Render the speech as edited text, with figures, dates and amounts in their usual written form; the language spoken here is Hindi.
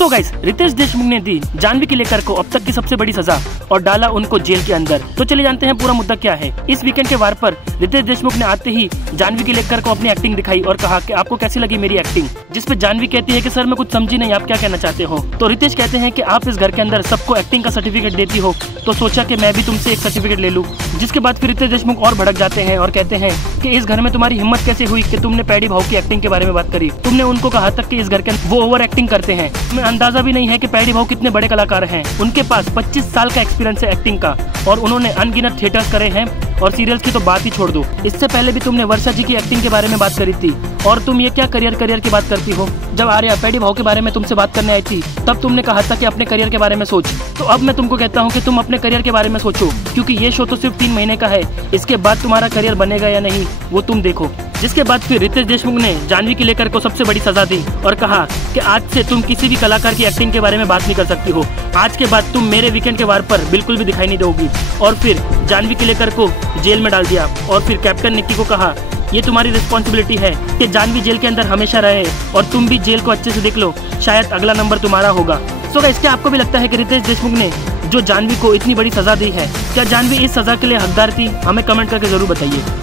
सो गाइस, रितेश देशमुख ने दी जाह्नवी केलेकर को अब तक की सबसे बड़ी सजा और डाला उनको जेल के अंदर। तो चले जानते हैं पूरा मुद्दा क्या है। इस वीकेंड के वार पर रितेश देशमुख ने आते ही जाह्नवी केलेकर को अपनी एक्टिंग दिखाई और कहा कि आपको कैसी लगी मेरी एक्टिंग, जिस पे जाह्नवी कहती है कि सर मैं कुछ समझी नहीं, आप क्या कहना चाहते हो। तो रितेश कहते हैं कि आप इस घर के अंदर सबको एक्टिंग का सर्टिफिकेट देती हो, तो सोचा कि मैं भी तुमसे एक सर्टिफिकेट ले लूं। जिसके बाद फिर रितेश देशमुख और भड़क जाते हैं और कहते हैं कि इस घर में तुम्हारी हिम्मत कैसे हुई कि तुमने पैडी भाव की एक्टिंग के बारे में बात करी। तुमने उनको कहा तक कि इस घर के वो ओवर एक्टिंग करते हैं। तुम्हें अंदाजा भी नहीं है कि पैडी भाव कितने बड़े कलाकार हैं। उनके पास 25 साल का एक्सपीरियंस है एक्टिंग का और उन्होंने अनगिनत थिएटर्स करे हैं और सीरियल्स की तो बात ही छोड़ दो। इससे पहले भी तुमने वर्षा जी की एक्टिंग के बारे में बात करी थी और तुम ये क्या करियर की बात करती हो। जब आर्या पैडी भाव के बारे में तुमसे बात करने आई थी तब तुमने कहा था कि अपने करियर के बारे में सोच। तो अब मैं तुमको कहता हूँ कि तुम अपने करियर के बारे में सोचो, क्योंकि ये शो तो सिर्फ 3 महीने का है। इसके बाद तुम्हारा करियर बनेगा या नहीं वो तुम देखो। जिसके बाद फिर रितेश देशमुख ने जाह्नवी केलेकर को सबसे बड़ी सजा दी और कहा कि आज से तुम किसी भी कलाकार की एक्टिंग के बारे में बात नहीं कर सकती हो। आज के बाद तुम मेरे वीकेंड के वार पर बिल्कुल भी दिखाई नहीं दोगी। और फिर जाह्नवी केलेकर को जेल में डाल दिया और फिर कैप्टन निक्की को कहा ये तुम्हारी रिस्पॉन्सिबिलिटी है कि जाह्नवी जेल के अंदर हमेशा रहे और तुम भी जेल को अच्छे से देख लो, शायद अगला नंबर तुम्हारा होगा। सो गाइस, क्या आपको भी लगता है कि रितेश देशमुख ने जो जाह्नवी को इतनी बड़ी सजा दी है, क्या जाह्नवी इस सजा के लिए हकदार थी? हमें कमेंट करके जरूर बताइए।